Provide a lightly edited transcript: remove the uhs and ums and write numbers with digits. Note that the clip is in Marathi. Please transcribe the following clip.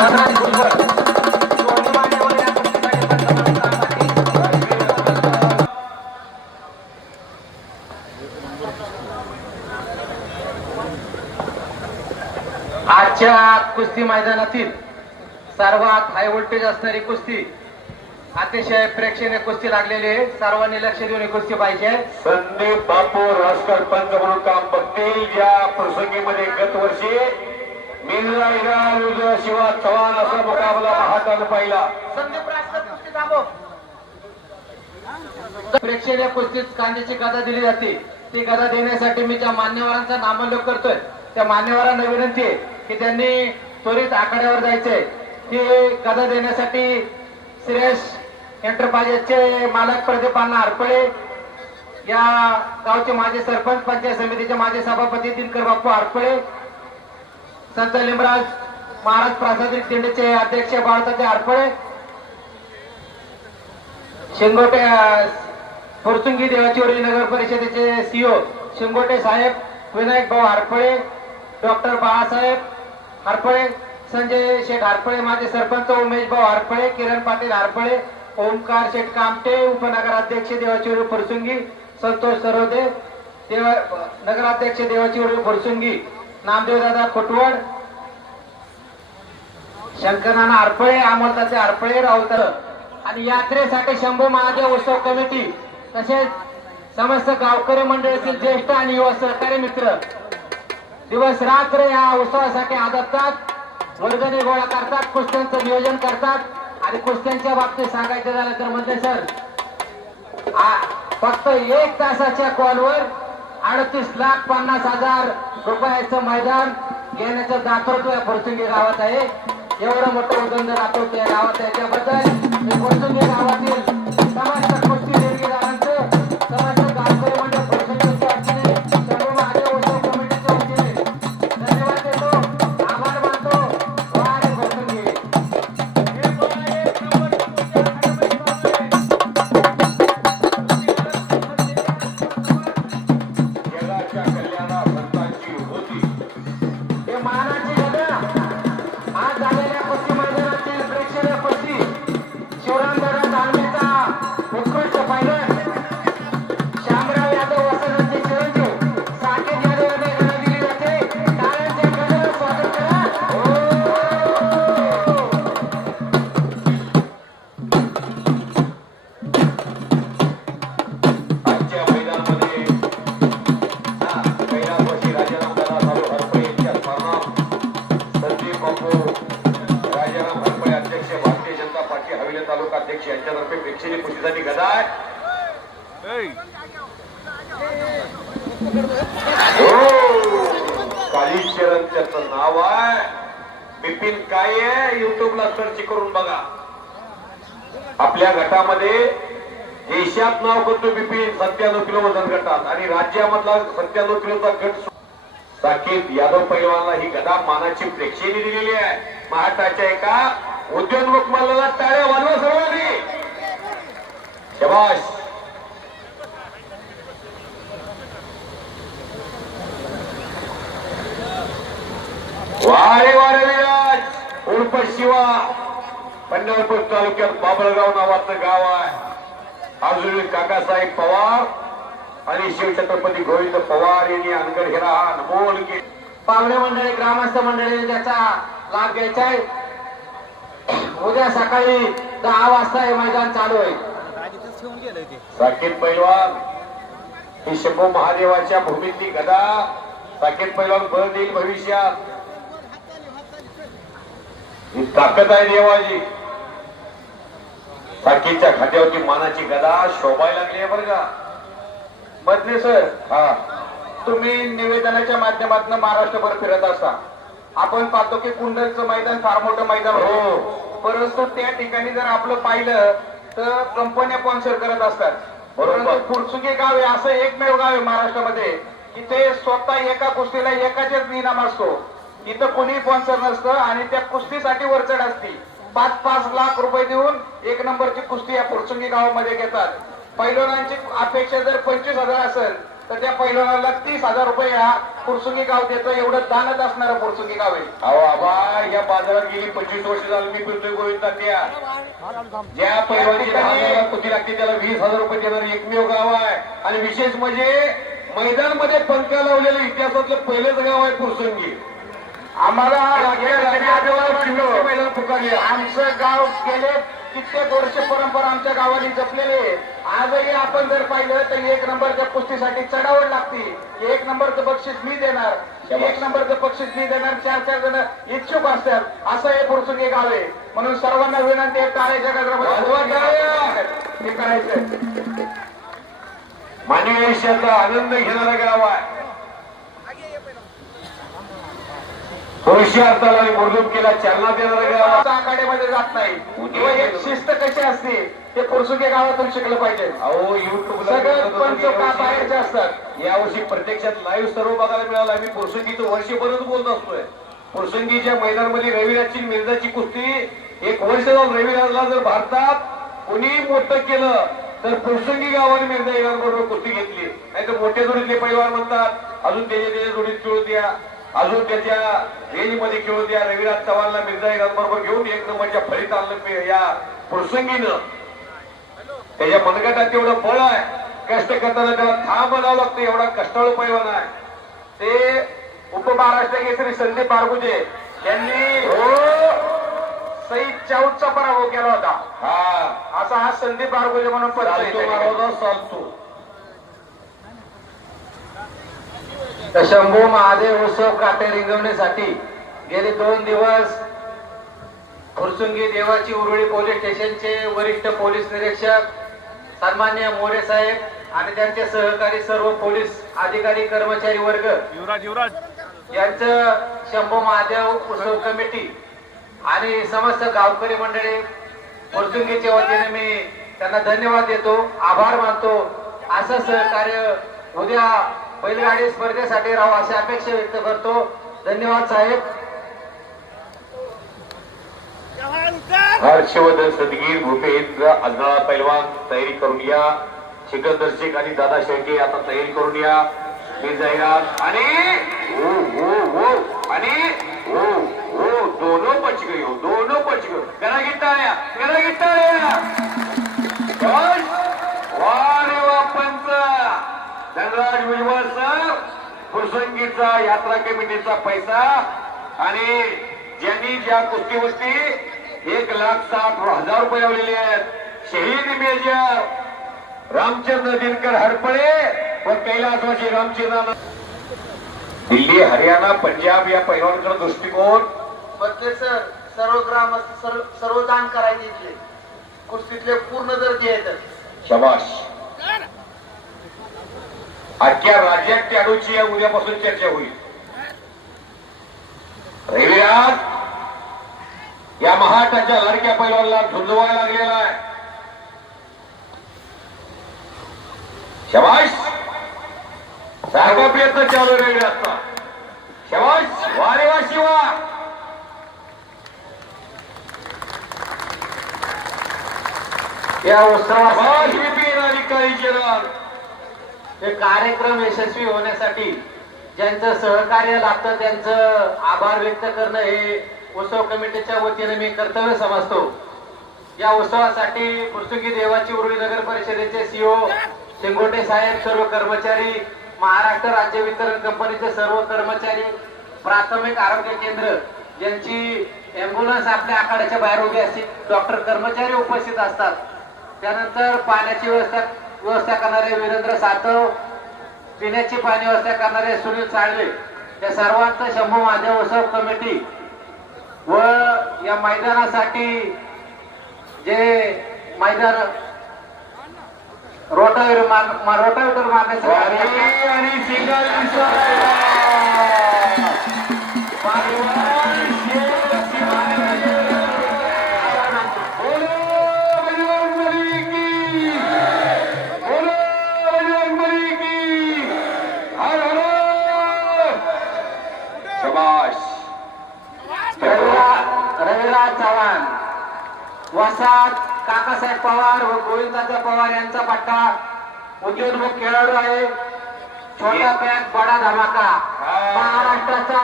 आजच्या कुस्ती मैदानातील सर्वात हाय व्होल्टेज असणारी कुस्ती, अतिशय प्रेक्षणीय कुस्ती लागलेली आहे. सर्वांनी लक्ष देऊन कुस्ती पाहिजे. संदीप बापू राजकर पंच म्हणून काम बघतील. ज्या प्रसंगीमध्ये गत वर्षी मिर्झा इराण शिवा चव्हाण असा मुकाबला महाटानं पाहिला. संदीप राजकर कुस्ती थांबव. प्रेक्षणीय कुस्तीत कांद्याची गदा दिली जाते. ती गदा देण्यासाठी मी ज्या मान्यवरांचा नामोल्लेख करतोय त्या मान्यवरांना विनंती आहे की त्यांनी त्वरित आखाड्यावर जायचंय. ती गदा देण्यासाठी श्रेयस एंटरप्राइजेसचे मालक प्रदीपांना हरपळे, या गावचे माजी सरपंच, पंचायत समितीचे माजी सभापती दिनकर बापू हरपळे, संत लिमराज महाराज प्रासादिक दिंडीचे अध्यक्ष बाळताचे हरपळे, शिंगोटे फुरसुंगी देवाचीवरी नगर परिषदेचे सीओ शिंगोटे साहेब, विनायक भाऊ हरपळे, डॉक्टर बाळासाहेब हरपळे, संजय शेठ हरपळे माजी सरपंच, उमेश भाऊ हरपळे, किरण पाटील हरपळे, ओमकार शेठ कामटे उपनगराध्यक्ष देवाचीवरी फुरसुंगी, संतोष सरोदे नगराध्यक्ष देवाचीवरी फुरसुंगी, नामदेवदादा खोटवड, शंकरनाना हरपळे, अमोलताचे हरपळे, राहुल. आणि यात्रेसाठी शंभू महादेव उत्सव कमिटी तसेच समस्त गावकरी मंडळातील ज्येष्ठ आणि युवा सहकारी मित्र दिवस रात्र या उत्सवासाठी आदरतात, वर्गणी गोळा करतात, कुस्त्यांचं नियोजन करतात. आणि कुस्त्यांच्या बाबतीत सांगायचं झालं तर म्हणजे सर फक्त 1 तासाच्या कॉलवर 38,50,000 रुपयाचं मैदान घेण्याचं दातृत्व या फुरसुंगी गावात आहे. एवढं मोठं उदंड दातृत्व या गावात आहे. त्याबद्दल फुरसुंगी गावातील समस्त कुस्ती देणगीदारांचं, समस्त गावकरी मंडळ फुरसुंगीच्या वतीने, शंभू महादेव उत्सव कमिटीच्या वतीने धन्यवाद देतो, आभार मानतो. वारे फुरसुंगी. जगाच्या कल्याणा संतांची होती. हे मानाची गदा आज झालेल्या कुस्ती मैदानातील प्रेक्षणीय कुस्ती शिवरामदादा दानवेचा उत्कृष्ट फायनल, श्यामराव यादव वसंतचे चिरंजीव साकेत यादव यांना गदा दिली जाते. टाळ्यांच्या गजरात स्वागत करा. आजच्या मैदानामध्ये कैलासवासी राजाराम दादा साधू हरपळे यांच्या स्मरणार्थ संदीप बापू राजाराम हरपळे अध्यक्ष भारतीय जनता पार्टी हवेली तालुका अध्यक्ष यांच्यातर्फे प्रेक्षणीय कुस्तीसाठी गदा आहे. कालीचरण त्याचं नाव आहे. बिपिन काय आहे युट्यूबला सर्च करून बघा. आपल्या गटामध्ये देशात नाव करतो बिपिन 97 किलो वजन गटात आणि राज्यामधला 97 किलोचा गट साकेत यादव पैलवानला ही गदा मानाची प्रेक्षणी दिलेली आहे. महाराष्ट्राच्या एका उद्योन्मुख मल्लाला टाळ्या वाजवा सर्वांनी. शबाश. वारे वारे विराज उर्फ शिवा, पंढरपूर तालुक्यात बाबळगाव नावाचं गाव आहे. अजून काकासाहेब पवार आणि शिवछत्रपती गोविंद पवार यांनी अनगड हिरा हा अनमोल केला. पाहुणे मंडळी, ग्रामस्थ मंडळी त्याचा लाभ घ्यायचा आहे. उद्या सकाळी 10 वाजता हे मैदान चालू आहे. साकेत पैलवान ही शंभू महादेवाच्या भूमीतली गदा. साकेत पैलवान बळ देईल भविष्यात. ही ताकद आहे देवाची. साकेतच्या खात्यावरती मानाची गदा शोभायला लागली आहे बरं का. बदले सर, हा तुम्ही निवेदनाच्या माध्यमातून महाराष्ट्रभर फिरत असता. आपण पाहतो की कुंडलचं मैदान फार मोठं मैदान हो. होतं, परंतु त्या ठिकाणी जर आपलं पाहिलं तर कंपन्या स्पॉन्सर करत असतात. बरोबर. परंतु फुरसुंगी गाव हे असं एकमेव गाव आहे महाराष्ट्रामध्ये की ते स्वतः एका कुस्तीला एकाचेच इनाम असतो. इथं कोणी स्पॉन्सर नसतं आणि त्या कुस्तीसाठी वरचढ असती. 5-5 लाख रुपये देऊन 1 नंबरची कुस्ती या फुरसुंगी गावामध्ये घेतात. पैलवानांची अपेक्षा जर 25,000 असेल तर त्या पैलवानाला 30,000 रुपये हा पुरसुंगी गाव देतो. एवढं दानच असणारं पुरसुंगी गाव आहे. अहो आबा या बाजारात गेली 25 वर्ष झाली मी फिरतोय गोविंद तात्या. ज्या पैलवानची 10,000 कुस्ती लागते त्याला 20,000 रुपये देणारं एकमेव गाव आहे. आणि विशेष म्हणजे मैदानमध्ये पंखा लावलेलं इतिहासातलं पहिलंच गाव आहे पुरसुंगी. आम्हाला मैदान पुकारले. आमचं गाव गेले कित्येक वर्ष परंपरा आमच्या गावाने जपलेली आहे. आजही आपण जर पाहिलं तर 1 नंबरच्या कुस्तीसाठी चढावड लागते. 1 नंबरचं बक्षीस मी देणार, 1 नंबरचं बक्षीस मी देणार. 4-4 जण इच्छुक असतात. असं हे पुरसुंगी गाव आहे. म्हणून सर्वांना विनंती आहे टाळ्याच्या गजरामध्ये हे करायचं. मानवी आयुष्याचा आनंद घेणारा गाव आहे. पुरुषार्थाला आणि मुरदुमकीला चालना देणारा गाव आखाड्यामध्ये जात नाही. किंवा एक शिस्त कशी असते ते पुरसुंगी गावातून शिकलं पाहिजे. अहो युट्यूबला सगळं पंच का बाहेरचे असतात. यावर्षी प्रत्यक्षात लाईव्ह सर्व बघायला मिळालं. आम्ही पुरसुंगीचं वर्षभरच बोलत असतोय. पुरसुंगीच्या मैदानामध्ये रविराजची मिर्जाची कुस्ती 1 वर्ष जाऊन रविराजला जर भारतात कोणी मोठं केलं तर पुरसुंगी गावाने मिर्जा इराणबरोबर कुस्ती घेतली. नाही तर मोठ्या जोडीतले पैलवान म्हणतात अजून त्याच्या जोडीत खेळू द्या, अजून त्याच्या रेंजमध्ये खेळू द्या. रविराज चव्हाणला मिर्जा इराणबरोबर घेऊन 1 नंबरच्या फळीत आणलं या पुरसुंगीनं. त्याच्या मनगटात तेवढं बळ आहे. कष्ट करताना त्याला थांब म्हणावं लागतं. एवढा कष्टाळू पैलवान आहे. ते उपमहाराष्ट्र केसरी संदीप बारगुजे यांनी सई 14चा पराभव केला होता. हा असा हा संदीप बारगुजे म्हणून चालतो. तर शंभू महादेव उत्सव काटे रिंगवण्यासाठी गेले 2 दिवस फुरसुंगी देवाची उरुळी पोलीस स्टेशनचे वरिष्ठ पोलीस निरीक्षक सन्मान्य मोरे साहेब आणि त्यांचे सहकारी सर्व पोलीस अधिकारी कर्मचारी वर्ग यांचं शंभू महादेव उत्सव कमिटी आणि समस्त गावकरी मंडळी फुरसुंगीच्या वतीने मी त्यांना धन्यवाद देतो, आभार मानतो. असं सहकार्य उद्या बैलगाडी स्पर्धेसाठी राहू अशी अपेक्षा व्यक्त करतो. धन्यवाद साहेब. हर्षवर्धन सदगीर भूपेंद्र अजनाळा पैलवान तयारी करून या. सिकंदर शेख आणि दादा शेळके आता तयारी करून या. मी जाहिरात आणि दोनों बच गई हो, दोनों बच गए. करा गिटाळ्या, करा गिटाळ्या. वारे वा पंच धनराज भुजबळ सर. फुरसंगीचा यात्रा कमिटीचा पैसा आणि ज्यांनी ज्या कुस्तीवरती 1,60,000 रुपये लावलेले आहेत. शहीद मेजर रामचंद्र दिनकर हरपळे व कैलासवासी रामचंद्र. दिल्ली, हरियाणा, पंजाब या पैलवानांचा दृष्टिकोन बदले सर. सर्व ग्रामस्थ सर्व दान करायचे इथले कुस्तीतले पूर्ण जर द्यायचं. शबाश. अख्ख्या राज्यात कॅडोची या उद्यापासून चर्चा होईल. रविराज या महाटाच्या लाडक्या पैलवानला झुंजवायला लागलेला आहे. शबाश. सारखा प्रयत्न चालू रविराजचा. शबाश. वारे वा शिवा. या उत्सवासाठी विपिन अधिकारी जनरल हे कार्यक्रम यशस्वी होण्यासाठी ज्यांचं सहकार्य लागतं त्यांचं आभार व्यक्त करणं हे उत्सव कमिटीच्या वतीने मी कर्तव्य समजतो. या उत्सवासाठी फुरसुंगी देवाची उरुळी नगर परिषदेचे सीओ शेंगोटे साहेब, सर्व कर्मचारी, महाराष्ट्र राज्य वितरण कंपनीचे सर्व कर्मचारी, प्राथमिक आरोग्य केंद्र ज्यांची अँब्युलन्स आपल्या आखाड्याच्या बाहेर उभी असते, डॉक्टर कर्मचारी उपस्थित असतात. त्यानंतर पाण्याची व्यवस्था करणारे वीरेंद्र सातव, पिण्याची पाणी व्यवस्था करणारे सुनील साळवे, या सर्वांचं शंभू महादेव उत्सव कमिटी व या मैदानासाठी जे मैदान रोटावेटर मारण्यासाठी आणि सिंगल रविराज चव्हाण, वसात काकासाहेब पवार व गोविंदाचा पवार यांचा पट्टा उद्योन्मुख खेळाडू आहे. छोटा पॅक बडा धमाका हा. महाराष्ट्राचा